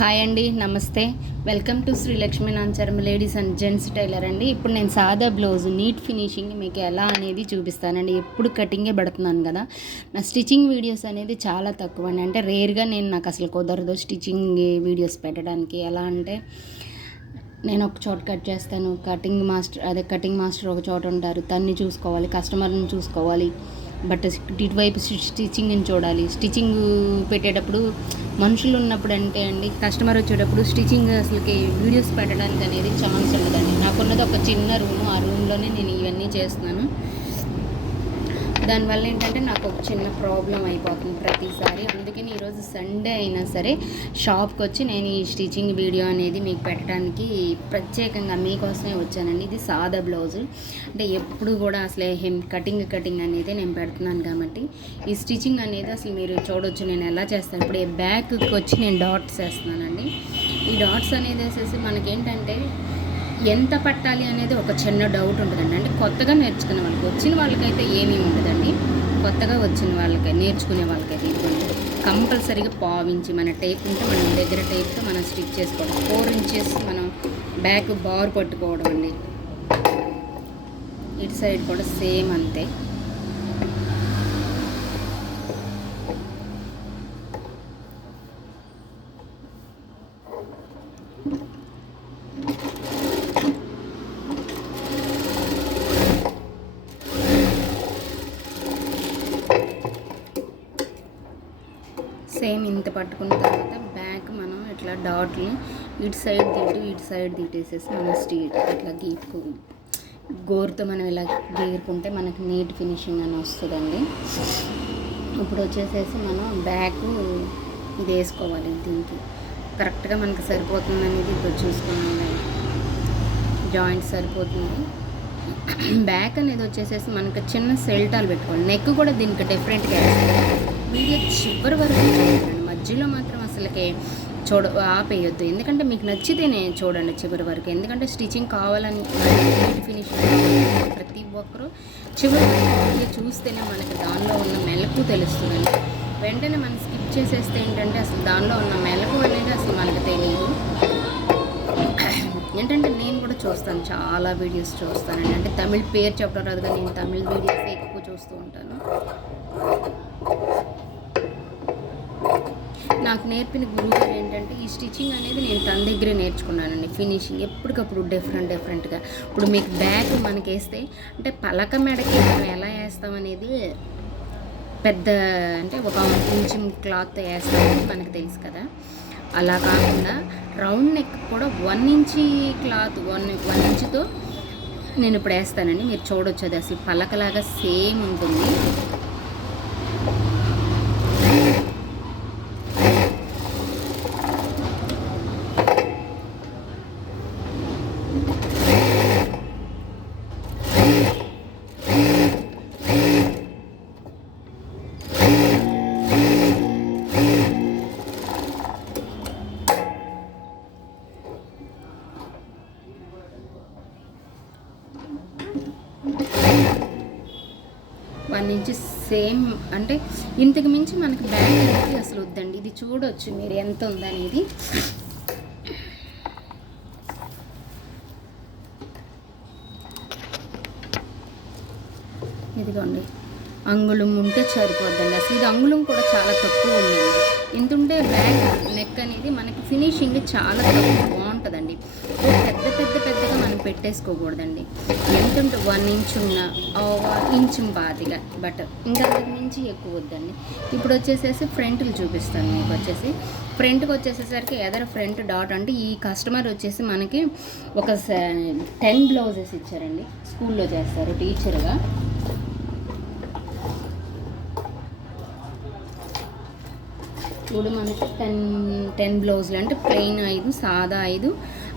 Hi అండి, నమస్తే. Welcome to Shri Lakshmi Nancharma ladies and gents tailor అండి. ఇప్పుడు నేను సాదా బ్లౌజ్ నీట్ ఫినిషింగ్ మీకు ఎలా అనేది చూపిస్తానండి. ఎప్పుడు కటింగే పెడుతున్నాను కదా. నా స్టిచ్చింగ్ వీడియోస్ అనేది చాలా తక్కువ అండి. అంటే రేర్గా నాకు అసలు కుదరదు స్టిచ్చింగ్ వీడియోస్ పెట్టడానికి. ఎలా అంటే నేను ఒక చోట కట్ చేస్తాను, కటింగ్ మాస్టర్ ఒక చోట ఉంటారు, తన్ని చూసుకోవాలి, కస్టమర్ని చూసుకోవాలి, బట్ ఇటువైపు స్టిచ్చింగ్ని చూడాలి. స్టిచ్చింగ్ పెట్టేటప్పుడు మనుషులు ఉన్నప్పుడు అంటే అండి, కస్టమర్ వచ్చేటప్పుడు స్టిచ్చింగ్ అసలుకి వీడియోస్ పెట్టడానికి అనేది ఛాన్స్ ఉండదండి. నాకున్నది ఒక చిన్న రూము, ఆ రూమ్లోనే నేను ఇవన్నీ చేస్తున్నాను. దానివల్ల ఏంటంటే నాకు ఒక చిన్న ప్రాబ్లం అయిపోతుంది ప్రతిసారి. అందుకని ఈరోజు సండే అయినా సరే షాప్కి వచ్చి నేను ఈ స్టిచ్చింగ్ వీడియో అనేది మీకు పెట్టడానికి ప్రత్యేకంగా మీకోసమే వచ్చానండి. ఇది సాదా బ్లౌజు. అంటే ఎప్పుడు కూడా అసలే కటింగ్ అనేది నేను పెడుతున్నాను కాబట్టి ఈ స్టిచ్చింగ్ అనేది అసలు మీరు చూడవచ్చు నేను ఎలా చేస్తాను. ఇప్పుడు ఈ బ్యాక్కి వచ్చి నేను డాట్స్ వేస్తున్నానండి. ఈ డాట్స్ అనేది వేసేసి మనకేంటంటే ఎంత పట్టాలి అనేది ఒక చిన్న డౌట్ ఉంటుందండి. అంటే కొత్తగా నేర్చుకునే వాళ్ళకి, వచ్చిన వాళ్ళకైతే ఏమీ ఉండదండి. కొత్తగా వచ్చిన వాళ్ళకి, నేర్చుకునే వాళ్ళకైతే ఇదిగోండి కంపల్సరీగా పావించి మన టేప్ ఉంటే మన దగ్గర టేప్తో మనం స్టిచ్ చేసుకోవడం. 4 ఇంచెస్ మనం బ్యాక్ బార్ పట్టుకోవడం అండి. ఇటు సైడ్ కూడా సేమ్ అంతే. సేమ్ ఇంత పట్టుకున్న తర్వాత బ్యాక్ మనం ఇట్లా డాట్ని ఇటు సైడ్ తీటేసేసి మనం ఇట్లా గోరుతో మనం ఇలా గీరుకుంటే మనకి నీట్ ఫినిషింగ్ అని వస్తుందండి. ఇప్పుడు వచ్చేసేసి మనం బ్యాక్ ఇది వేసుకోవాలి. దీనికి కరెక్ట్గా మనకి సరిపోతుంది అనేది ఇప్పుడు చూసుకున్నాం. జాయింట్ సరిపోతుంది. బ్యాక్ అనేది వచ్చేసేసి మనకి చిన్న సెల్టాలు పెట్టుకోవాలి. నెక్ కూడా దీనికి డిఫరెంట్గా వేసుకోవాలి. వీడియో చివరి వరకు చూడండి, మధ్యలో మాత్రం అసలుకి ఆపేయొద్దు. ఎందుకంటే మీకు నచ్చితేనే చూడండి చివరి వరకు. ఎందుకంటే స్టిచ్చింగ్ కావాలని ఫినిషింగ్ ప్రతి ఒక్కరూ చివరి వరకు చూస్తేనే మనకి దానిలో ఉన్న మెలకు తెలుస్తుందండి. వెంటనే మనం స్కిప్ చేసేస్తే ఏంటంటే అసలు దానిలో ఉన్న మెలకు అనేది అసలు మనకు తెలియదు. ఏంటంటే నేను కూడా చూస్తాను, చాలా వీడియోస్ చూస్తానండి. అంటే తమిళ్ పేరు చెప్పడం రాదు కానీ నేను తమిళ్ వీడియోస్ ఎక్కువ చూస్తూ ఉంటాను. నాకు నేర్పిన గురువు గారు ఏంటంటే ఈ స్టిచ్చింగ్ అనేది నేను తన దగ్గరే నేర్చుకున్నానండి. ఫినిషింగ్ ఎప్పటికప్పుడు డిఫరెంట్గా. ఇప్పుడు మీకు బ్యాక్ మనకి వేస్తే అంటే పలక మెడకి మనం ఎలా వేస్తామనేది పెద్ద అంటే 1 ఇంచు క్లాత్ వేస్తామని మనకు తెలుసు కదా. అలా కాకుండా రౌండ్ నెక్ కూడా 1 ఇంచు క్లాత్ 1 ఇంచుతో నేను ఇప్పుడు వేస్తానండి. మీరు చూడొచ్చు, అది అసలు పలకలాగా సేమ్ ఉంటుంది. నుంచి సేమ్ అంటే ఇంతకు మించి మనకి బ్యాక్ అనేది అసలు వద్దండి. ఇది చూడొచ్చు మీరు ఎంత ఉందనేది. ఇదిగోండి, అంగుళం ఉంటే సరిపోద్దండి. అసలు ఇది అంగుళం కూడా చాలా తక్కువ ఉందండి. ఇంత ఉంటే బ్యాక్ నెక్ అనేది మనకి ఫినిషింగ్ చాలా తక్కువ బాగుంటుందండి. పెద్దగా మనం పెట్టేసుకోకూడదండి. ఎంత ఉంటే 1 ఇంచు ఉన్న 1 ఇంచు పాతిగా, బట్ ఇంకా అంతకు మించి ఎక్కువ వద్దండి. ఇప్పుడు వచ్చేసేసి ఫ్రంట్లు చూపిస్తాను మీకు. ఫ్రంట్కి వచ్చేసేసరికి ఎదర ఫ్రంట్ డాట్ అంటే ఈ కస్టమర్ వచ్చేసి మనకి ఒక 10 బ్లౌజెస్ ఇచ్చారండి. స్కూల్లో చేస్తారు టీచర్గా. ఇప్పుడు మనకి 10 బ్లౌజులు అంటే ప్లెయిన్ 5, సాదా 5,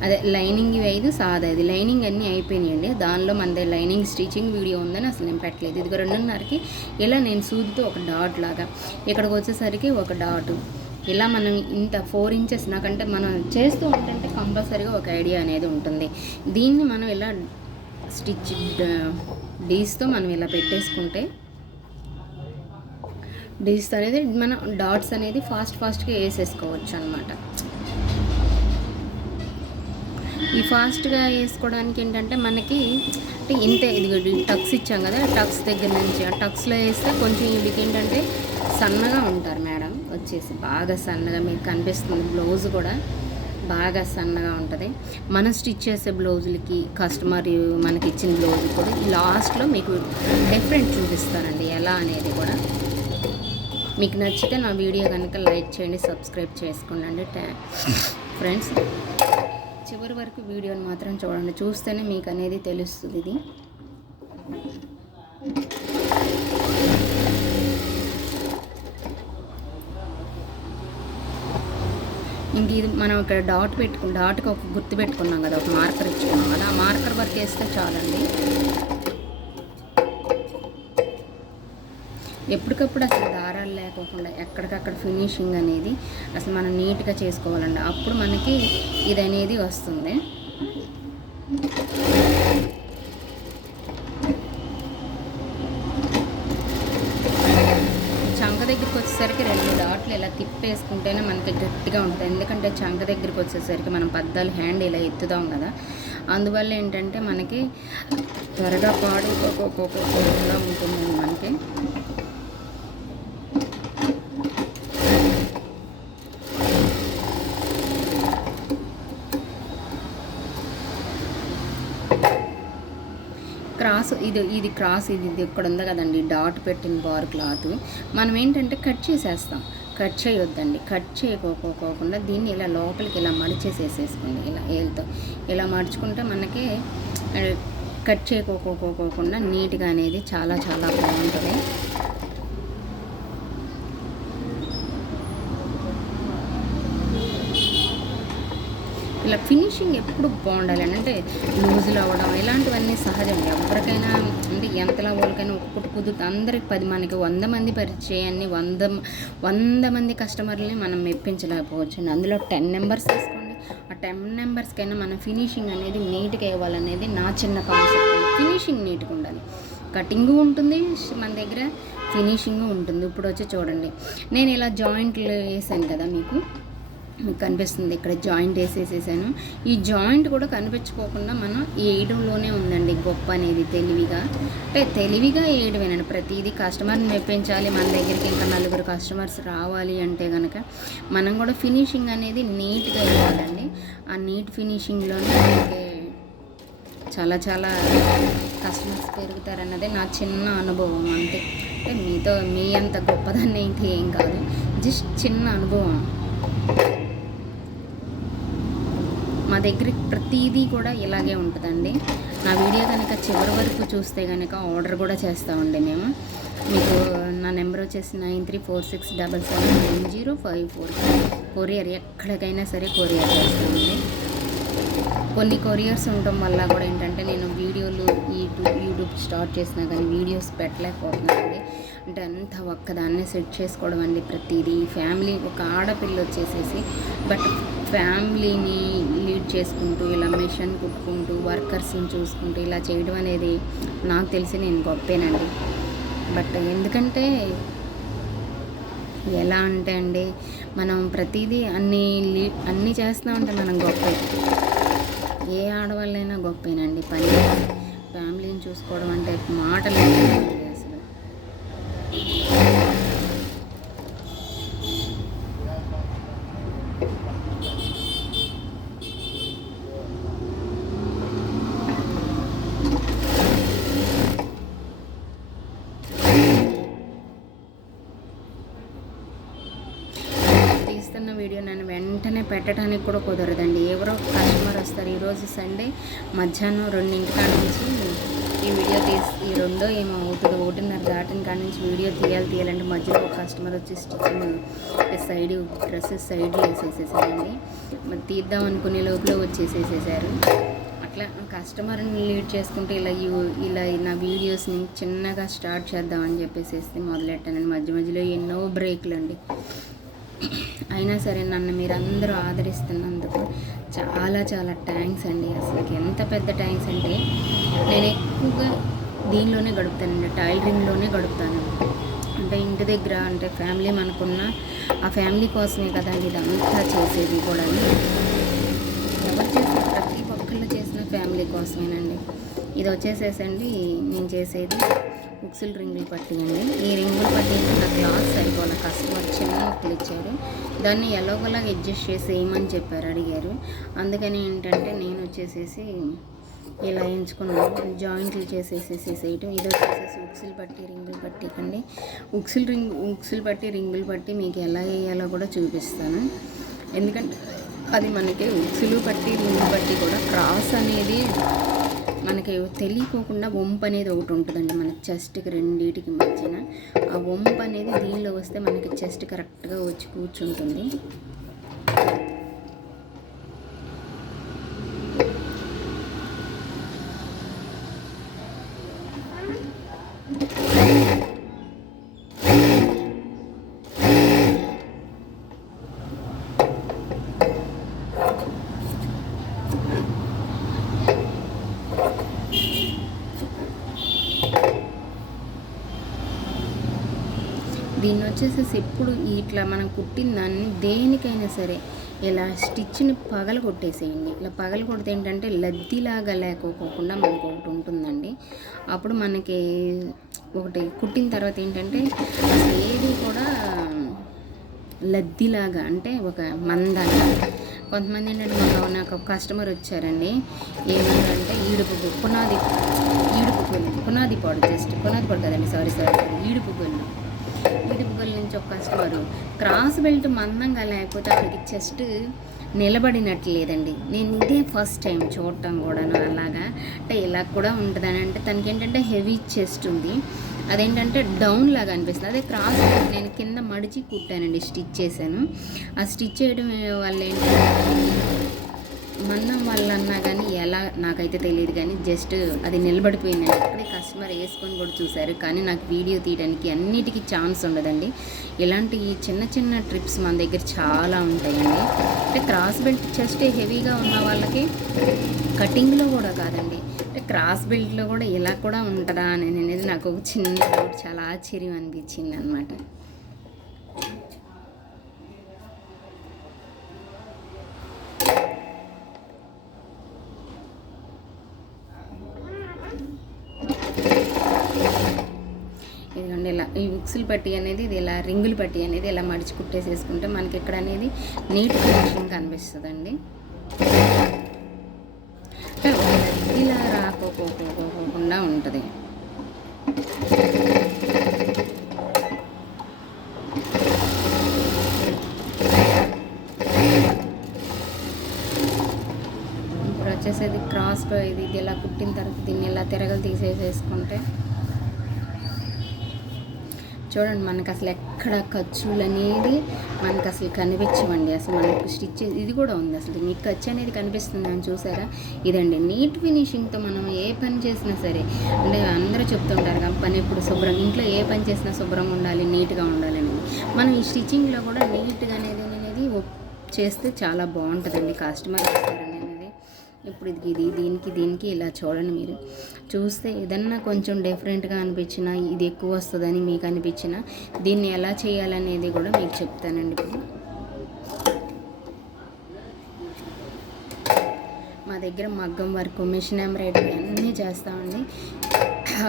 అదే లైనింగ్ 5, సాదా 5. లైనింగ్ అన్నీ అయిపోయినాయండి. దానిలో మనది లైనింగ్ స్టిచ్చింగ్ వీడియో ఉందని అసలు నేను పెట్టలేదు. ఇదిగో 2:30కి ఇలా నేను సూదితో ఒక డాట్ లాగా, ఇక్కడికి వచ్చేసరికి ఒక డాటు, ఇలా మనం ఇంత 4 ఇంచెస్ నాకంటే మనం చేస్తూ ఉంటుంటే కంపల్సరీగా ఒక ఐడియా అనేది ఉంటుంది. దీన్ని మనం ఇలా స్టిచ్ డీస్తో మనం ఇలా పెట్టేసుకుంటే డిజిట్స్ అనేది మనం డాట్స్ అనేది ఫాస్ట్గా వేసేసుకోవచ్చు అనమాట. ఈ ఫాస్ట్గా వేసుకోవడానికి ఏంటంటే మనకి అంటే ఇంతే, ఇది టక్స్ ఇచ్చాం కదా, టక్స్ దగ్గర నుంచి ఆ టక్స్లో వేస్తే కొంచెం వీడికి ఏంటంటే సన్నగా ఉంటారు మేడం వచ్చేసి, బాగా సన్నగా మీకు కనిపిస్తుంది. బ్లౌజ్ కూడా బాగా సన్నగా ఉంటుంది. మనం స్టిచ్ చేసే బ్లౌజులకి కస్టమర్ మనకి ఇచ్చిన బ్లౌజ్ కూడా లాస్ట్లో మీకు డిఫరెంట్ చూపిస్తానండి ఎలా అనేది కూడా. మీకు నచ్చితే నా వీడియో కనుక లైక్ చేయండి, సబ్స్క్రైబ్ చేసుకోండి ఫ్రెండ్స్. చివరి వరకు వీడియోని మాత్రం చూడండి, చూస్తేనే మీకు అనేది తెలుస్తుంది. ఇది ఇంక ఇది మనం ఇక్కడ డాట్కి ఒక గుర్తు పెట్టుకున్నాం కదా, ఒక మార్కర్ ఇచ్చుకున్నాం కదా, ఆ మార్కర్ వరకు వేస్తే చాలండి. ఎప్పటికప్పుడు అసలు దారాలు లేకోకుండా ఎక్కడికక్కడ ఫినిషింగ్ అనేది అసలు మనం నీట్గా చేసుకోవాలండి, అప్పుడు మనకి ఇది అనేది వస్తుంది. చంక దగ్గరికి వచ్చేసరికి 2 డాట్లు ఇలా తిప్పేసుకుంటేనే మనకి గట్టిగా ఉంటుంది. ఎందుకంటే చంక దగ్గరికి వచ్చేసరికి మనం పద్దాలు హ్యాండ్ ఇలా ఎత్తుదాం కదా, అందువల్ల ఏంటంటే మనకి త్వరగా పాడుకోకుండా ఉంటుంది మనకి. క్రాస్ ఇది క్రాస్ ఇది ఇక్కడ ఉంది కదండి, డాట్ పెట్టిన బార్ క్లాత్ మనం ఏంటంటే కట్ చేసేస్తాం. కట్ చేయొద్దండి, కట్ చేయకోకుండా దీన్ని ఇలా లోపలికి ఇలా మడిచేసేసేసుకోండి. ఇలా ఏలుతో ఇలా మడుచుకుంటే మనకి కట్ చేయకోకుండా నీట్గా అనేది చాలా చాలా బాగుంటుంది. ఇలా ఫినిషింగ్ ఎప్పుడు బాగుండాలి అంటే లూజులు అవ్వడం ఇలాంటివన్నీ సహజం. ఎవరికైనా అంటే ఎంతలా వాళ్ళకైనా ఒక్కొక్కటి కుదురుతుంది. అందరికి మనకి 100 మంది పరిచయాన్ని 100 మంది కస్టమర్లని మనం మెప్పించలేకపోవచ్చు అండి. అందులో 10 నెంబర్స్ తీసుకోండి, ఆ 10 నెంబర్స్కైనా మనం ఫినిషింగ్ అనేది నీట్గా ఇవ్వాలనేది నా చిన్న కాన్సెప్ట్. ఫినిషింగ్ నీట్గా ఉండాలి, కటింగ్ ఉంటుంది మన దగ్గర, ఫినిషింగ్ ఉంటుంది. ఇప్పుడు వచ్చి చూడండి, నేను ఇలా జాయింట్లు వేసాను కదా, మీకు కనిపిస్తుంది ఇక్కడ జాయింట్ వేసేసేసాను. ఈ జాయింట్ కూడా కనిపించుకోకుండా మనం వేయడంలోనే ఉందండి గొప్ప అనేది. తెలివిగా వేయడమేనండి. ప్రతిదీ కస్టమర్ని మెప్పించాలి, మన దగ్గరికి ఇంకా 4 కస్టమర్స్ రావాలి అంటే కనుక మనం కూడా ఫినిషింగ్ అనేది నీట్గా ఇవ్వాలండి. ఆ నీట్ ఫినిషింగ్లోనే చాలా చాలా కస్టమర్స్ పెరుగుతారన్నదే నా చిన్న అనుభవం అంతే. అంటే మీ అంత గొప్పదాన్ని అయితే ఏం కాదు, జస్ట్ చిన్న అనుభవం. మా దగ్గర ప్రతిదీ కూడా ఇలాగే ఉంటుందండి. నా వీడియో కనుక చివరి వరకు చూస్తే కనుక ఆర్డర్ కూడా చేస్తామండి మేము. మీకు నా నెంబర్ వచ్చేసి 9346779054. కొరియర్ ఎక్కడికైనా సరే కొరియర్ చేస్తామండి. కొన్ని కొరియర్స్ ఉండటం వల్ల కూడా ఏంటంటే నేను వీడియోలు యూట్యూబ్ స్టార్ట్ చేసినా కానీ వీడియోస్ పెట్టలేకపోతున్నానండి. అంటే అంతా ఒక్కదాన్నే సెట్ చేసుకోవడం అండి ప్రతిదీ. ఫ్యామిలీ ఒక ఆడపిల్ల వచ్చేసేసి బట్ ఫ్యామిలీని లీడ్ చేసుకుంటూ ఇలా మిషన్ కుట్టుకుంటూ వర్కర్స్ని చూసుకుంటూ ఇలా చేయడం అనేది నాకు తెలిసి నేను గొప్పేనండి. బట్ ఎందుకంటే ఎలా అంటే అండి, మనం ప్రతిదీ అన్నీ చేస్తున్నామంటే మనం గొప్పే. ఏ ఆడవాళ్ళైనా గొప్పేనండి. పని ఫ్యామిలీని చూసుకోవడం అంటే మాటలు అసలు. తీస్తున్న వీడియో నేను వెంటనే పెట్టడానికి కూడా కుదరదండి. ఎవరో కస్టమర్ వస్తారు. ఈరోజు సండే మధ్యాహ్నం 2 కాడ నుంచి ఈ వీడియో ఈ రెండో ఏమో అవుతుంది, 1:30 దాటిన కాడ నుంచి వీడియో తీయాలంటే మధ్యలో ఒక కస్టమర్ వచ్చి స్టిచ్చింగ్ సైడ్ డ్రెస్సెస్ సైడ్లో వేసేసేసారండి. మరి తీద్దాం అనుకునే లోపల వచ్చేసేసేసారు. అట్లా కస్టమర్ని లీడ్ చేసుకుంటే ఇలా నా వీడియోస్ని చిన్నగా స్టార్ట్ చేద్దామని చెప్పేసి మొదలెట్టానండి. మధ్యలో ఎన్నో బ్రేక్లు అండి. అయినా సరే నన్ను మీరు అందరూ ఆదరిస్తున్నందుకు చాలా చాలా థ్యాంక్స్ అండి. అసలు ఎంత పెద్ద థ్యాంక్స్ అంటే నేను ఎక్కువగా దీనిలోనే గడుపుతానండి, టైలరింగ్లోనే గడుపుతాను. అంటే ఇంటి దగ్గర అంటే ఫ్యామిలీ మనకున్న ఆ ఫ్యామిలీ కోసమే కదండి ఇదంతా చేసేది కూడా. ఎవరు చేసే ప్రతి ఒక్కళ్ళు చేసిన ఫ్యామిలీ కోసమేనండి. ఇది వచ్చేసేసండి నేను చేసేది ఉక్సులు రింగులు పట్టి అండి. ఈ రింగులు పట్టి నా క్లాత్ సరిపోలే, కస్టమర్ చిన్న ముక్కలు ఇచ్చారు, దాన్ని ఎలాగోలాగా అడ్జస్ట్ చేసి వేయమని చెప్పారు, అడిగారు. అందుకని ఏంటంటే నేను వచ్చేసేసి ఇలా ఎంచుకున్నాను, జాయింట్లు చేసేసేసేయటం. ఇది వచ్చేసేసి ఉక్సులు పట్టి రింగులు పట్టి కండి. ఉక్సులు పట్టి రింగులు పట్టి మీకు ఎలా వేయాలో కూడా చూపిస్తాను. ఎందుకంటే అది మనకి ఉక్సులు పట్టి రింగులు పట్టి కూడా క్రాస్ అనేది మనకి తెలియకోకుండా వంపు అనేది ఒకటి ఉంటుందండి మన చెస్ట్కి రెండింటికి మధ్యన. ఆ వంపు అనేది దీనిలో వస్తే మనకి చెస్ట్ కరెక్ట్గా వచ్చి కూర్చుంటుంది. దీన్ని వచ్చేసేసి ఎప్పుడు ఇట్లా మనం కుట్టిన దాన్ని దేనికైనా సరే ఇలా స్టిచ్ని పగల కొట్టేసేయండి. ఇలా పగల కొడితే ఏంటంటే లద్దిలాగా లేకపోకుండా మనకు ఒకటి ఉంటుందండి. అప్పుడు మనకి ఒకటి కుట్టిన తర్వాత ఏంటంటే అసలు ఏది కూడా లద్దిలాగా అంటే ఒక మందంగా. కొంతమంది ఏంటంటే నాకు ఒక కస్టమర్ వచ్చారండి, ఏమంటే పునాది పాడు కదండి, సారీ ఈడుపు గొల్లు నుంచి ఒక కస్టమరు క్రాస్ బెల్ట్ మందంగా లేకపోతే అక్కడికి చెస్ట్ నిలబడినట్టు లేదండి. నేను ఇదే ఫస్ట్ టైం చూడటం కూడా అలాగా. అంటే ఇలా కూడా ఉంటుందని, అంటే తనకి ఏంటంటే హెవీ చెస్ట్ ఉంది, అదేంటంటే డౌన్ లాగా అనిపిస్తుంది. అదే క్రాస్ నేను కింద మడిచి కుట్టానండి, స్టిచ్ చేశాను. ఆ స్టిచ్ చేయడం వల్ల ఏంటంటే మన్నం వల్ల అన్నా కానీ ఎలా నాకైతే తెలియదు, కానీ జస్ట్ అది నిలబడిపోయిందండి. అక్కడే కస్టమర్ వేసుకొని కూడా చూశారు, కానీ నాకు వీడియో తీయడానికి అన్నిటికీ ఛాన్స్ ఉండదండి. ఇలాంటి చిన్న చిన్న ట్రిప్స్ మన దగ్గర చాలా ఉంటాయండి. అంటే క్రాస్ బెల్ట్ చెస్ట్ హెవీగా ఉన్న వాళ్ళకి కటింగ్లో కూడా కాదండి, అంటే క్రాస్ బెల్ట్లో కూడా ఇలా కూడా ఉంటుందా అని అనేది నాకు ఒక చిన్న డౌట్, చాలా ఆశ్చర్యం అనిపించింది అనమాట. ఇదిగోండి ఇలా ఈ ఉక్సులు పట్టి అనేది ఇది ఇలా రింగులు పట్టి అనేది ఇలా మడిచి కుట్టేసేసుకుంటే మనకి ఇక్కడ అనేది నీట్ ఫినిషింగ్ కనిపిస్తుందండి. ఇలా రాకపోకుండా ఉంటుంది. ఇప్పుడు వచ్చేసేది క్రాస్ ఇది ఇలా కుట్టిన తర్వాత దీన్ని ఇలా తిరగలు తీసేసేసుకుంటే చూడండి, మనకు అసలు ఎక్కడ ఖర్చులు అనేది మనకు అసలు కనిపించవండి. అసలు మనకు స్టిచ్ ఇది కూడా ఉంది, అసలు మీకు ఖర్చు అనేది కనిపిస్తుంది అని చూసారా. ఇదండి నీట్ ఫినిషింగ్తో మనం ఏ పని చేసినా సరే, అంటే అందరూ చెప్తుంటారు కదా పని ఎప్పుడు శుభ్రంగా, ఇంట్లో ఏ పని చేసినా శుభ్రంగా ఉండాలి, నీట్గా ఉండాలి అనేది. మనం ఈ స్టిచ్చింగ్లో కూడా నీట్గా అనేది చేస్తే చాలా బాగుంటుందండి. కస్టమర్ వస్తారనేది ఇప్పుడు దీనికి ఇలా చూడండి, మీరు చూస్తే ఏదన్నా కొంచెం డిఫరెంట్గా అనిపించినా, ఇది ఎక్కువ వస్తుందని మీకు అనిపించినా, దీన్ని ఎలా చేయాలనేది కూడా మీకు చెప్తానండి. ఇప్పుడు మా దగ్గర మగ్గం వర్క్, మిషన్ ఎంబ్రాయిడరీ అన్నీ చేస్తామండి.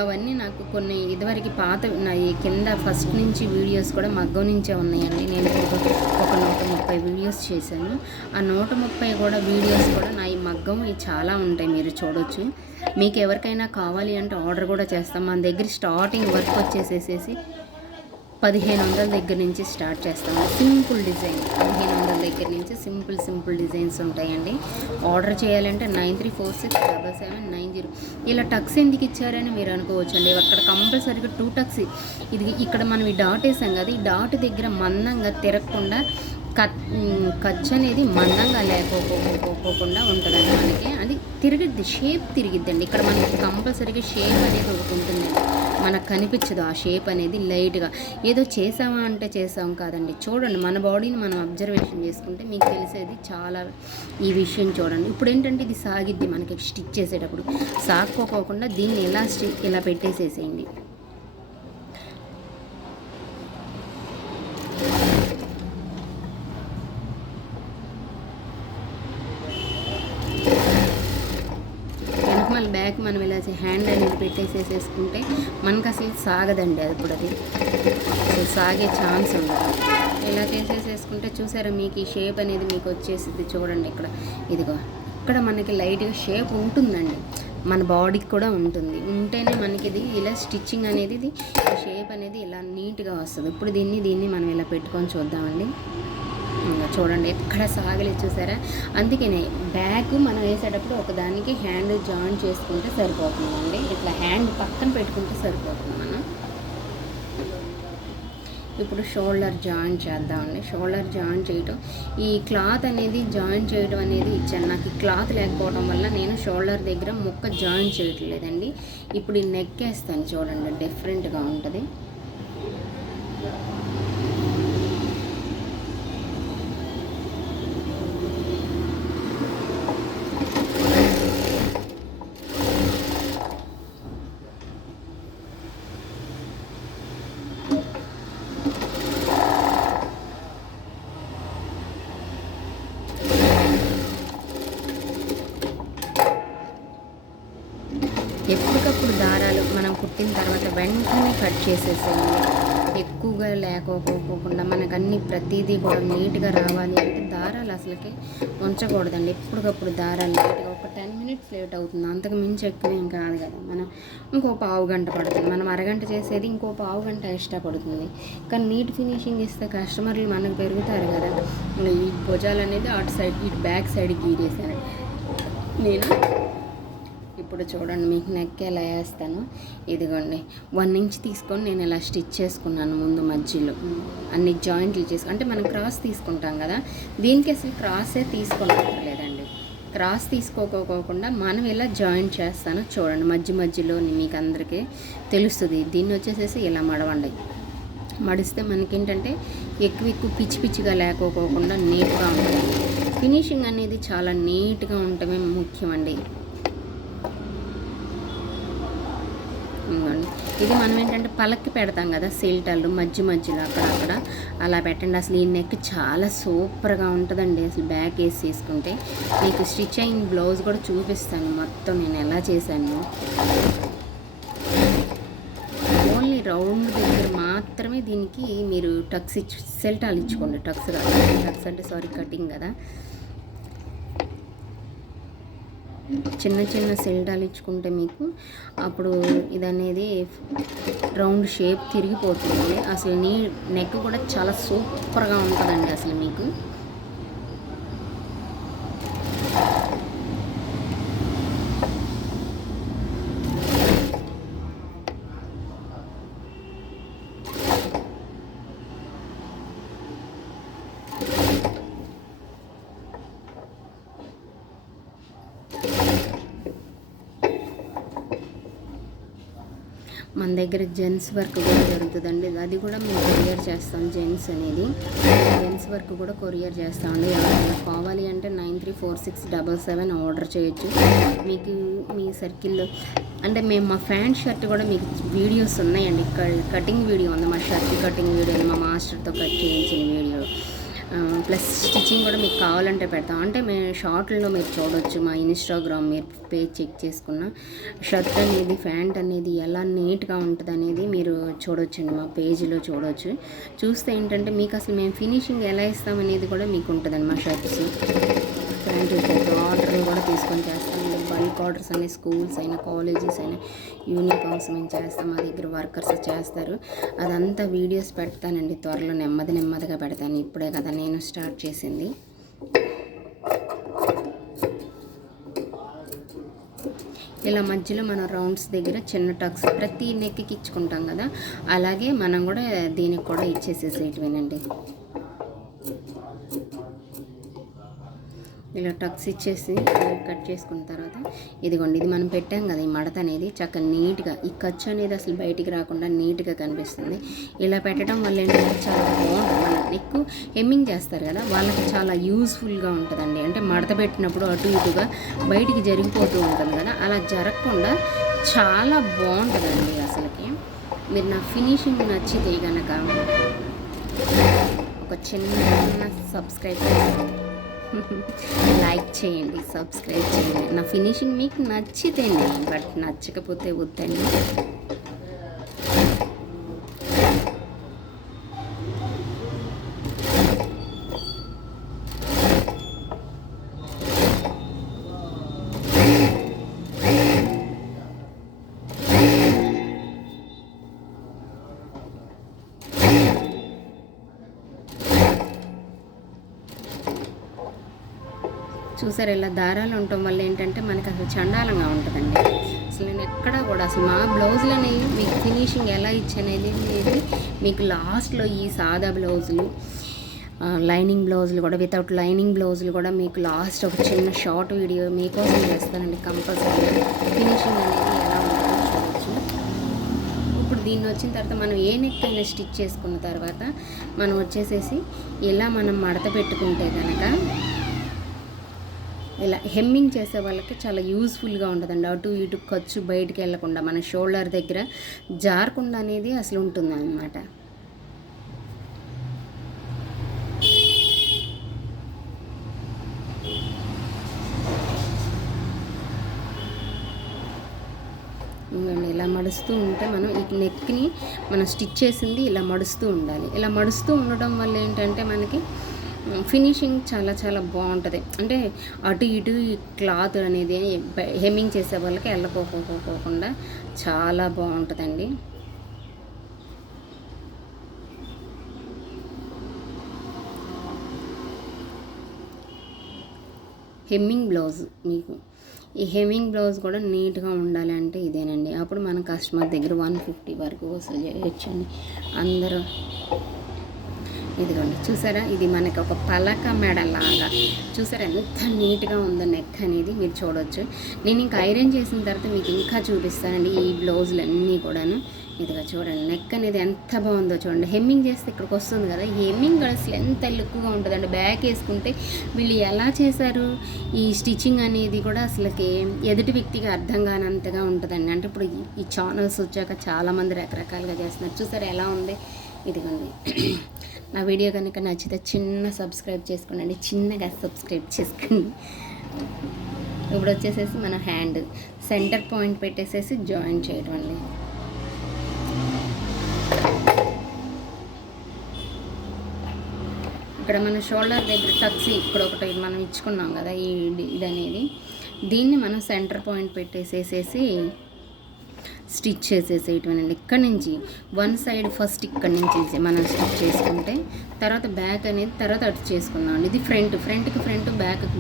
అవన్నీ నాకు కొన్ని ఇదివరకు పాత నా కింద ఫస్ట్ నుంచి వీడియోస్ కూడా మగ్గం నుంచే ఉన్నాయండి. నేను ఒక 130 వీడియోస్ చేశాను. ఆ 130 కూడా వీడియోస్ కూడా నా ఈ మగ్గం చాలా ఉంటాయి, మీరు చూడొచ్చు. మీకు ఎవరికైనా కావాలి అంటే ఆర్డర్ కూడా చేస్తాం. మన దగ్గర స్టార్టింగ్ వర్క్ వచ్చేసేసి 1500 దగ్గర నుంచి స్టార్ట్ చేస్తాము. సింపుల్ డిజైన్ 1500 దగ్గర నుంచి సింపుల్ డిజైన్స్ ఉంటాయండి. ఆర్డర్ చేయాలంటే 93467790. ఇలా టక్స్ ఎందుకు ఇచ్చారని మీరు అనుకోవచ్చు అండి. అక్కడ కంపల్సరీగా 2 టక్స్, ఇది ఇక్కడ మనం ఈ డాట్ వేసాం కదా, ఈ డాట్ దగ్గర మందంగా తిరగకుండా ఖర్చు అనేది మందంగా లేకపోకుండా ఉంటుందండి. మనకి అది తిరిగిద్ది, షేప్ తిరిగిద్దండి. ఇక్కడ మనకి కంపల్సరీగా షేప్ అనేది ఒకటి ఉంటుందండి, మనకు కనిపించదు ఆ షేప్ అనేది. లైట్గా ఏదో చేసామా అంటే చేసాం కాదండి. చూడండి, మన బాడీని మనం అబ్జర్వేషన్ చేసుకుంటే మీకు తెలిసేది చాలా ఈ విషయం చూడండి. ఇప్పుడు ఏంటంటే ఇది సాగిద్ది, మనకి స్టిచ్ చేసేటప్పుడు సాక్కోకుండా దీన్ని ఇలా పెట్టేసేసేయండి. మళ్ళీ బ్యాక్ మనం ఇలా హ్యాండ్ అనేది పెట్టేసేసుకుంటే మనకు అసలు సాగదండి. అది ఇప్పుడు అది అసలు సాగే ఛాన్స్ ఉండదు. ఇలా చేసేసుకుంటే చూసారా మీకు ఈ షేప్ అనేది మీకు వచ్చేసింది. చూడండి ఇక్కడ ఇదిగో ఇక్కడ మనకి లైట్గా షేప్ ఉంటుందండి, మన బాడీకి కూడా ఉంటుంది. ఉంటేనే మనకి ఇది ఇలా స్టిచ్చింగ్ అనేది ఇది షేప్ అనేది ఇలా నీట్గా వస్తుంది. ఇప్పుడు దీన్ని మనం ఇలా పెట్టుకొని చూద్దామండి. చూడండి ఎక్కడ సాగలేదు చూసారా. అందుకనే బ్యాగ్ మనం వేసేటప్పుడు ఒకదానికి హ్యాండ్ జాయిన్ చేసుకుంటే సరిపోతుందండి. ఇట్లా హ్యాండ్ పక్కన పెట్టుకుంటే సరిపోతుంది మనం. ఇప్పుడు షోల్డర్ జాయిన్ చేద్దామండి. షోల్డర్ జాయిన్ చేయటం, ఈ క్లాత్ అనేది జాయిన్ చేయడం అనేది ఇచ్చాను. నాకు ఈ క్లాత్ లేకపోవడం వల్ల నేను షోల్డర్ దగ్గర ముక్క జాయిన్ చేయట్లేదండి. ఇప్పుడు ఈ నెక్ వేస్తాను చూడండి, డిఫరెంట్గా ఉంటుంది. ఎప్పటికప్పుడు దారాలు మనం కుట్టిన తర్వాత వెంటనే కట్ చేసేసేయండి. ఎక్కువగా లేకపోకుండా మనకు అన్ని ప్రతిదీ కూడా నీట్గా రావాలి అంటే దారాలు అసలుకి ఉంచకూడదండి. ఎప్పటికప్పుడు దారాలు నీట్గా ఒక 10 minutes లేట్ అవుతుంది, అంతకు మించి ఎక్కువ ఏం కాదు కదా. మనం ఇంకో పావు గంట పడుతుంది, మనం అరగంట చేసేది ఇంకో పావు గంట ఎక్స్ట్రా పడుతుంది. కానీ నీట్ ఫినిషింగ్ ఇస్తే కస్టమర్లు మనకు పెరుగుతారు కదా. ఈ భుజాలు అనేది అటు సైడ్ ఇటు బ్యాక్ సైడ్ గీరేసాను నేను. ఇప్పుడు చూడండి మీకు నెక్ ఎలా వేస్తాను. ఇదిగోండి 1 inch తీసుకొని నేను ఇలా స్టిచ్ చేసుకున్నాను. ముందు మధ్యలో అన్ని జాయింట్లు చేసుకు, అంటే మనం క్రాస్ తీసుకుంటాం కదా, దీనికి అసలు క్రాసే తీసుకోలేదండి. క్రాస్ తీసుకోకోకుండా మనం ఇలా జాయింట్ చేస్తాను చూడండి. మధ్యలో మీకు అందరికీ తెలుస్తుంది. దీన్ని వచ్చేసేసి ఇలా మడవండి. మడిస్తే మనకేంటంటే ఎక్కువ పిచ్చిగా లేకోకుండా నీట్గా ఉంటుంది. ఫినిషింగ్ అనేది చాలా నీట్గా ఉండటమే ముఖ్యమండి. ఇది మనం ఏంటంటే పలక్కి పెడతాం కదా సిల్టర్లు మధ్యలో అక్కడ అలా పెట్టండి. అసలు ఈ నెక్ చాలా సూపర్గా ఉంటుందండి. అసలు బ్యాక్ వేసి తీసుకుంటే మీకు స్టిచ్ అయిన బ్లౌజ్ కూడా చూపిస్తాను మొత్తం నేను ఎలా చేశాను. ఓన్లీ రౌండ్ దగ్గర మాత్రమే దీనికి మీరు టక్స్ సెల్టాలు ఇచ్చుకోండి. టక్స్ అంటే కటింగ్ కదా, చిన్న సెల్టాలు ఇచ్చుకుంటే మీకు అప్పుడు ఇదనేది రౌండ్ షేప్ తిరిగిపోతుంది. అసలు నెక్ కూడా చాలా సూపర్గా ఉంటుందండి అసలు మీకు. మన దగ్గర జెంట్స్ వర్క్ కూడా జరుగుతుందండి. అది కూడా మేము కొరియర్ చేస్తాం. జెంట్స్ వర్క్ కూడా కొరియర్ చేస్తామండి. ఎవరైనా కావాలి అంటే 934677 ఆర్డర్ చేయొచ్చు. మీకు మీ సర్కిల్లో అంటే మేము మా ఫ్యాంట్ షర్ట్ కూడా మీకు వీడియోస్ ఉన్నాయండి. కటింగ్ వీడియో ఉంది, మా షర్ట్ కటింగ్ వీడియో, మా మాస్టర్తో కట్ చేయించిన వీడియో, ప్లస్ స్టిచ్చింగ్ కూడా మీకు కావాలంటే పెడతాం. అంటే మేము షార్ట్లో మీరు చూడవచ్చు. మా ఇన్స్టాగ్రామ్ మీరు పేజ్ చెక్ చేసుకున్న షర్ట్ అనేది ప్యాంట్ అనేది ఎలా నీట్గా ఉంటుంది అనేది మీరు చూడొచ్చండి. మా పేజీలో చూడవచ్చు. చూస్తే ఏంటంటే మీకు అసలు మేము ఫినిషింగ్ ఎలా ఇస్తామనేది కూడా మీకు ఉంటుందండి. మా షర్ట్స్ ప్యాంట్ ఆర్డర్లు కూడా తీసుకొని చేస్తాం. బల్క్ ఆర్డర్స్ అనే స్కూల్స్ అయినా కాలేజెస్ అయినా యూనిఫామ్స్ మేము చేస్తాం. మా దగ్గర వర్కర్స్ చేస్తారు. అదంతా వీడియోస్ పెడతానండి త్వరలో. నెమ్మదిగా పెడతాను. ఇప్పుడే కదా నేను స్టార్ట్ చేసింది. ఇలా మధ్యలో మనం రౌండ్స్ దగ్గర చిన్న టక్స్ ప్రతి నెక్కి ఇచ్చుకుంటాం కదా, అలాగే మనం కూడా దీనికి కూడా ఇచ్చేసేసేటివేనండి. ఇలా టక్స్ ఇచ్చేసి కట్ చేసుకున్న తర్వాత ఇదిగోండి, ఇది మనం పెట్టాం కదా ఈ మడత అనేది చక్కగా నీట్గా ఈ ఖర్చు అనేది అసలు బయటికి రాకుండా నీట్గా కనిపిస్తుంది. ఇలా పెట్టడం వల్ల ఏంటంటే చాలా బాగుంటుంది. మన నెక్ హెమ్మింగ్ చేస్తారు కదా, వాళ్ళకి చాలా యూస్ఫుల్గా ఉంటుందండి. అంటే మడత పెట్టినప్పుడు అటు ఇటుగా బయటికి జరిగిపోతూ ఉంటుంది కదా, అలా జరగకుండా చాలా బాగుంటుందండి. అసలుకి మీరు నా ఫినిషింగ్ నచ్చితే కనుక ఒక చిన్న సబ్స్క్రైబ్ లైక్ చేయండి, సబ్స్క్రైబ్ చేయండి. నా ఫినిషింగ్ మీకు నచ్చితేనే, బట్ నచ్చకపోతే వద్దండి. చూసారు, ఇలా దారాలు ఉండటం వల్ల ఏంటంటే మనకి అసలు చండాలంగా ఉంటుందండి. అసలు నేను ఎక్కడా కూడా అసలు మా బ్లౌజులని మీకు ఫినిషింగ్ ఎలా ఇచ్చనేది మీకు లాస్ట్లో ఈ సాదా బ్లౌజులు, లైనింగ్ బ్లౌజులు కూడా, వితౌట్ లైనింగ్ బ్లౌజులు కూడా మీకు లాస్ట్ ఒక చిన్న షార్ట్ వీడియో మీకోసం చేస్తానండి. కంపల్సరీ ఫినిషింగ్ అనేది ఎలా ఉంటుందో చూడవచ్చు. ఇప్పుడు దీన్ని వచ్చిన తర్వాత మనం ఏ నెక్ అయినా స్టిచ్ చేసుకున్న తర్వాత మనం వచ్చేసేసి ఇలా మనం మడత పెట్టుకుంటే కనుక ఇలా హెమ్మింగ్ చేసే వాళ్ళకి చాలా యూస్ఫుల్గా ఉంటుందండి. అటు ఇటు ఖర్చు బయటికి వెళ్ళకుండా మన షోల్డర్ దగ్గర జారకుండా అనేది అసలు ఉంటుంది అన్నమాట. ఇలా మడుస్తూ ఉంటే మనం ఈ నెక్ని మనం స్టిచ్ చేసింది ఇలా మడుస్తూ ఉండాలి. ఇలా మడుస్తూ ఉండడం వల్ల ఏంటంటే మనకి ఫినిషింగ్ చాలా చాలా బాగుంటుంది. అంటే అటు ఇటు ఈ క్లాత్ అనేది హెమ్మింగ్ చేసే వాళ్ళకి వెళ్ళకోకుండా చాలా బాగుంటుందండి. హెమ్మింగ్ బ్లౌజ్ మీకు ఈ హెమ్మింగ్ బ్లౌజ్ కూడా నీట్గా ఉండాలి అంటే ఇదేనండి. అప్పుడు మన కస్టమర్ దగ్గర 150 వరకు వసూలు చేయొచ్చండి అందరూ. ఇదిగోండి చూసారా, ఇది మనకి ఒక పలక మెడ లాగా చూసారా ఎంత నీట్గా ఉందో నెక్ అనేది మీరు చూడవచ్చు. నేను ఇంకా ఐరన్ చేసిన తర్వాత మీకు ఇంకా చూపిస్తానండి ఈ బ్లౌజులు అన్నీ కూడాను. ఇదిగా చూడండి నెక్ అనేది ఎంత బాగుందో చూడండి. హెమ్మింగ్ చేస్తే ఇక్కడికి వస్తుంది కదా, ఈ హెమ్మింగ్ అసలు ఎంత లుక్గా ఉంటుందండి. బ్యాక్ వేసుకుంటే వీళ్ళు ఎలా చేశారు ఈ స్టిచ్చింగ్ అనేది కూడా అసలుకి ఎదుటి వ్యక్తికి అర్థం కానంతగా ఉంటుందండి. అంటే ఇప్పుడు ఈ ఛానల్స్ వచ్చాక చాలామంది రకరకాలుగా చేస్తున్నారు. చూసారా ఎలా ఉంది. ఇదిగోండి నా వీడియో కనుక నచ్చితే చిన్న సబ్స్క్రైబ్ చేసుకోండి, చిన్నగా సబ్స్క్రైబ్ చేసుకోండి. ఇప్పుడు వచ్చేసేసి మన హ్యాండ్ సెంటర్ పాయింట్ పెట్టేసేసి జాయిన్ చేయడం అండి. ఇక్కడ మన షోల్డర్ దగ్గర టక్స్ ఇక్కడ ఒకటి మనం ఇచ్చుకున్నాం కదా ఇది అనేది, దీన్ని మనం సెంటర్ పాయింట్ పెట్టేసేసేసి స్టిచ్ చేసేసేయటమేనండి. ఇక్కడ నుంచి వన్ సైడ్ ఫస్ట్ ఇక్కడ నుంచి మనం స్టిచ్ చేసుకుంటే తర్వాత బ్యాక్ అనేది తర్వాత అటు చేసుకుందాం అండి. ఇది ఫ్రంట్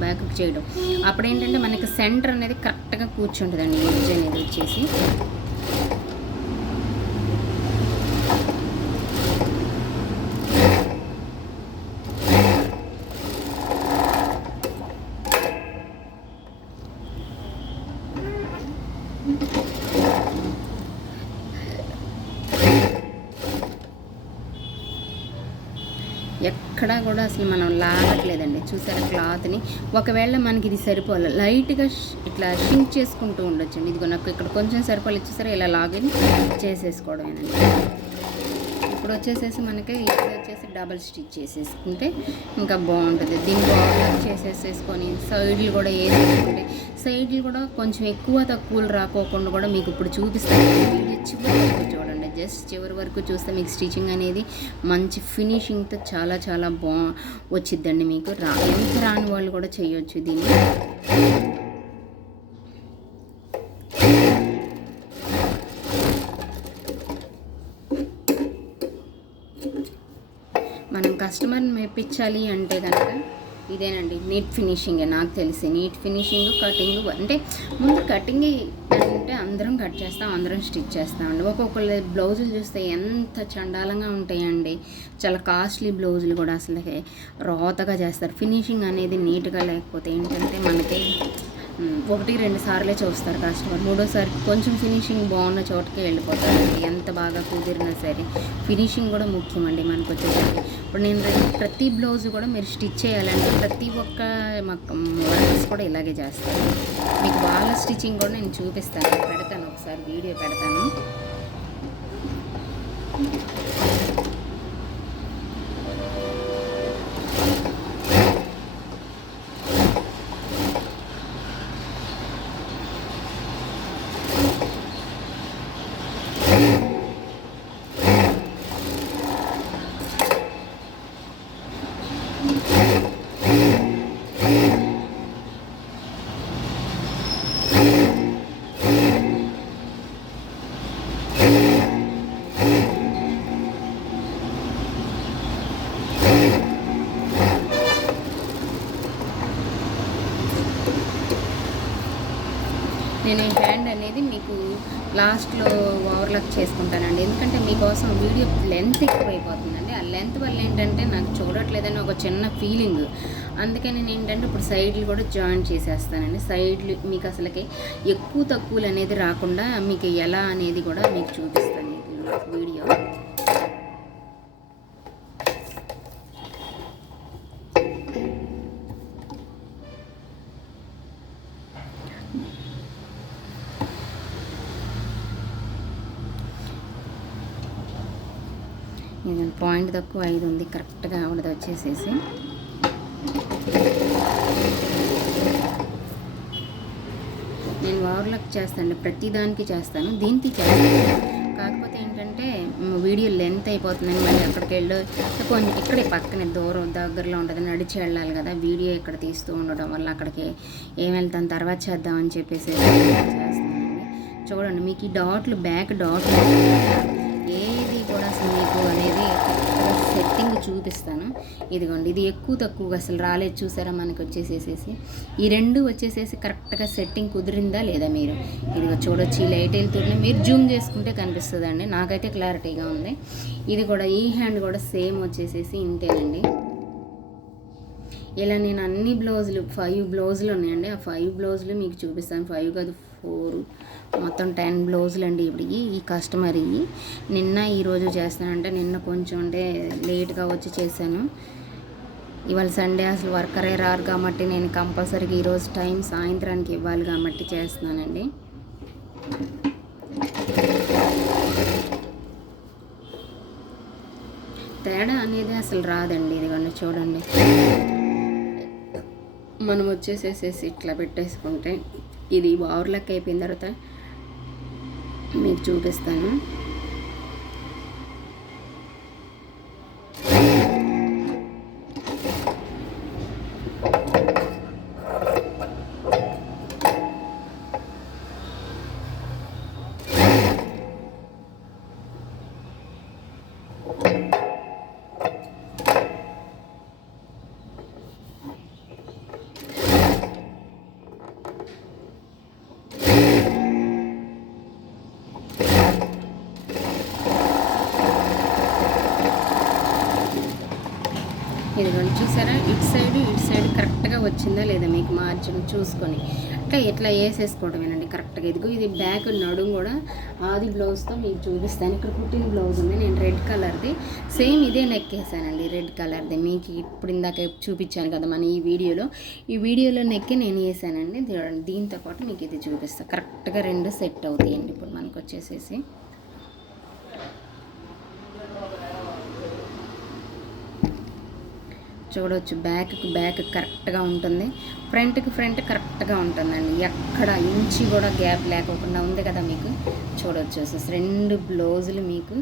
బ్యాక్ చేయడం. అప్పుడు ఏంటంటే మనకి సెంటర్ అనేది కరెక్ట్గా కూర్చుంటుందండి. ఎడ్జ్ అనేది వచ్చేసి ఎక్కడా కూడా అసలు మనం లాగట్లేదండి. చూసారా క్లాత్ని. ఒకవేళ మనకి ఇది సరిపోవాలి లైట్గా ఇట్లా షింక్ చేసుకుంటూ ఉండొచ్చండి. ఇదిగో నాకు ఇక్కడ కొంచెం సరిపోలేదు చూసారా, ఇలా లాగిన్ చేసేసుకోవడమేనండి. ఇప్పుడు వచ్చేసేసి మనకి ఇది వచ్చేసి డబల్ స్టిచ్ చేసేసుకుంటే ఇంకా బాగుంటుంది. దీన్ని బాగా చేసేసేసుకొని సైడ్లు కూడా వేసేసుకుంటే సైడ్లు కూడా కొంచెం ఎక్కువ తక్కువలు రాకోకుండా కూడా మీకు ఇప్పుడు చూపిస్తాను. వీడియో చివరి వరకు చూడండి. జస్ట్ చివరి వరకు చూస్తే మీకు స్టిచ్చింగ్ అనేది మంచి ఫినిషింగ్తో చాలా చాలా వచ్చిద్దండి. మీకు ఎంత రాని వాళ్ళు కూడా చేయొచ్చు దీన్ని. మనం కస్టమర్ని మెప్పించాలి అంటే కనుక ఇదేనండి నీట్ ఫినిషింగే. నాకు తెలిసి నీట్ ఫినిషింగ్ కటింగ్ అంటే ముందు కటింగ్ అంటే అందరం కట్ చేస్తాం, అందరం స్టిచ్ చేస్తామండి. ఒక్కొక్కళ్ళ బ్లౌజులు చూస్తే ఎంత చండాలంగా ఉంటాయండి. చాలా కాస్ట్లీ బ్లౌజులు కూడా అసలు రోతగా చేస్తారు. ఫినిషింగ్ అనేది నీట్గా లేకపోతే ఏంటంటే మనకి 1-2 సార్లే చూస్తారు కస్టమర్. మూడోసారికి కొంచెం ఫినిషింగ్ బాగున్న చోటుకే వెళ్ళిపోతారండి. ఎంత బాగా కుదిరినా సరే ఫినిషింగ్ కూడా ముఖ్యమండి మనకు వచ్చేసరికి. ఇప్పుడు నేను ప్రతి బ్లౌజ్ కూడా మీరు స్టిచ్ చేయాలంటే ప్రతి ఒక్క వర్కర్స్ కూడా ఇలాగే చేస్తారు. మీకు వాళ్ళ స్టిచ్చింగ్ కూడా నేను చూపిస్తాను, పెడతాను, ఒకసారి వీడియో పెడతాను. నేను ఈ హ్యాండ్ అనేది మీకు లాస్ట్లో ఓవర్లాక్ చేసుకుంటానండి, ఎందుకంటే మీకోసం వీడియో లెంత్ ఎక్కువైపోతుందండి. ఆ లెంత్ వల్ల ఏంటంటే నాకు చూడట్లేదని ఒక చిన్న ఫీలింగ్, అందుకని నేను ఏంటంటే ఇప్పుడు సైడ్లు కూడా జాయిన్ చేసేస్తానండి. సైడ్లు మీకు అసలుకి ఎక్కువ తక్కువలు అనేది రాకుండా మీకు ఎలా అనేది కూడా మీకు చూపిస్తాను వీడియో. ఇది పాయింట్ తక్కువ 5 ఉంది, కరెక్ట్గా ఆవిడది వచ్చేసేసి నేను ఓవర్లాక్ చేస్తాను, ప్రతిదానికి చేస్తాను, దీనికి చేస్తాను. కాకపోతే ఏంటంటే వీడియో లెంత్ అయిపోతుందని మళ్ళీ అక్కడికి వెళ్ళి కొంచెం ఇక్కడే పక్కనే దూరం దగ్గరలో ఉంటుంది, నడిచి వెళ్ళాలి కదా, వీడియో ఇక్కడ తీస్తూ ఉండడం వల్ల అక్కడికి ఏం వెళ్తాను తర్వాత చేద్దామని చెప్పేసి చేస్తానండి. చూడండి మీకు ఈ డాట్లు, బ్యాక్ డాట్లు ఏది కూడా అసలు మీకు అనేది సెట్టింగ్ చూపిస్తాను. ఇదిగోండి, ఇది ఎక్కువ తక్కువగా అసలు రాలేదు చూసారా మనకి వచ్చేసేసి. ఈ రెండు వచ్చేసేసి కరెక్ట్గా సెట్టింగ్ కుదిరిందా లేదా మీరు ఇదిగో చూడొచ్చు. ఈ లైట్ వెళ్తుంటే మీరు జూమ్ చేసుకుంటే కనిపిస్తుందండి, నాకైతే క్లారిటీగా ఉంది. ఇది కూడా ఈ హ్యాండ్ కూడా సేమ్ వచ్చేసేసి ఇంతేనండి. ఇలా నేను అన్ని బ్లౌజులు 5 బ్లౌజులు ఉన్నాయండి, ఆ 5 బ్లౌజులు మీకు చూపిస్తాను. 5 కాదు 4, మొత్తం 10 బ్లౌజులు అండి. ఇప్పుడు ఈ కస్టమర్ నిన్న ఈరోజు చేస్తానంటే నిన్న కొంచెం అంటే లేట్గా వచ్చి చేశాను. ఇవాళ సండే అసలు వర్కరే రారు కాబట్టి నేను కంపల్సరీగా ఈరోజు టైం సాయంత్రానికి ఇవ్వాలి కాబట్టి చేస్తున్నానండి. తేడా అనేది అసలు రాదండి. ఇదిగోండి చూడండి, మనం వచ్చేసేసేసి ఇట్లా పెట్టేసుకుంటే ఇది ఓవర్లాక్ అయిపోయిన తర్వాత మీకు చూపిస్తాను. ఇదిగోండి చూసారా, ఇటు సైడ్ కరెక్ట్గా వచ్చిందా లేదా మీకు మార్జిన్ చూసుకొని అంటే ఇట్లా వేసేసుకోవడమేనండి కరెక్ట్గా. ఇదిగో ఇది బ్యాక్ నడుము కూడా ఆది బ్లౌజ్తో మీకు చూపిస్తాను. ఇక్కడ పుట్టిన బ్లౌజ్ ఉంది, నేను రెడ్ కలర్ది సేమ్ ఇదే నెక్ వేసానండి, రెడ్ కలర్ది. మీకు ఇప్పుడు ఇందాక చూపించాను కదా మన ఈ వీడియోలో నెక్కి నేను వేసానండి. దీంతో పాటు మీకు ఇది చూపిస్తాను, కరెక్ట్గా 2 సెట్ అవుతాయండి. ఇప్పుడు మనకు వచ్చేసేసి చూడవచ్చు, బ్యాక్ కరెక్ట్గా ఉంటుంది, ఫ్రంట్ కరెక్ట్గా ఉంటుందండి. ఎక్కడ ఇంచి కూడా గ్యాప్ లేకోకుండా ఉంది కదా మీకు చూడవచ్చు. అసలు 2 బ్లౌజులు మీకు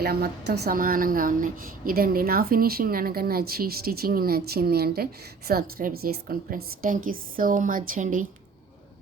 ఇలా మొత్తం సమానంగా ఉన్నాయి. ఇదండి నా ఫినిషింగ్ కనుక స్టిచ్చింగ్ నచ్చింది అంటే సబ్స్క్రైబ్ చేసుకోండి friends. Thank you so much అండి.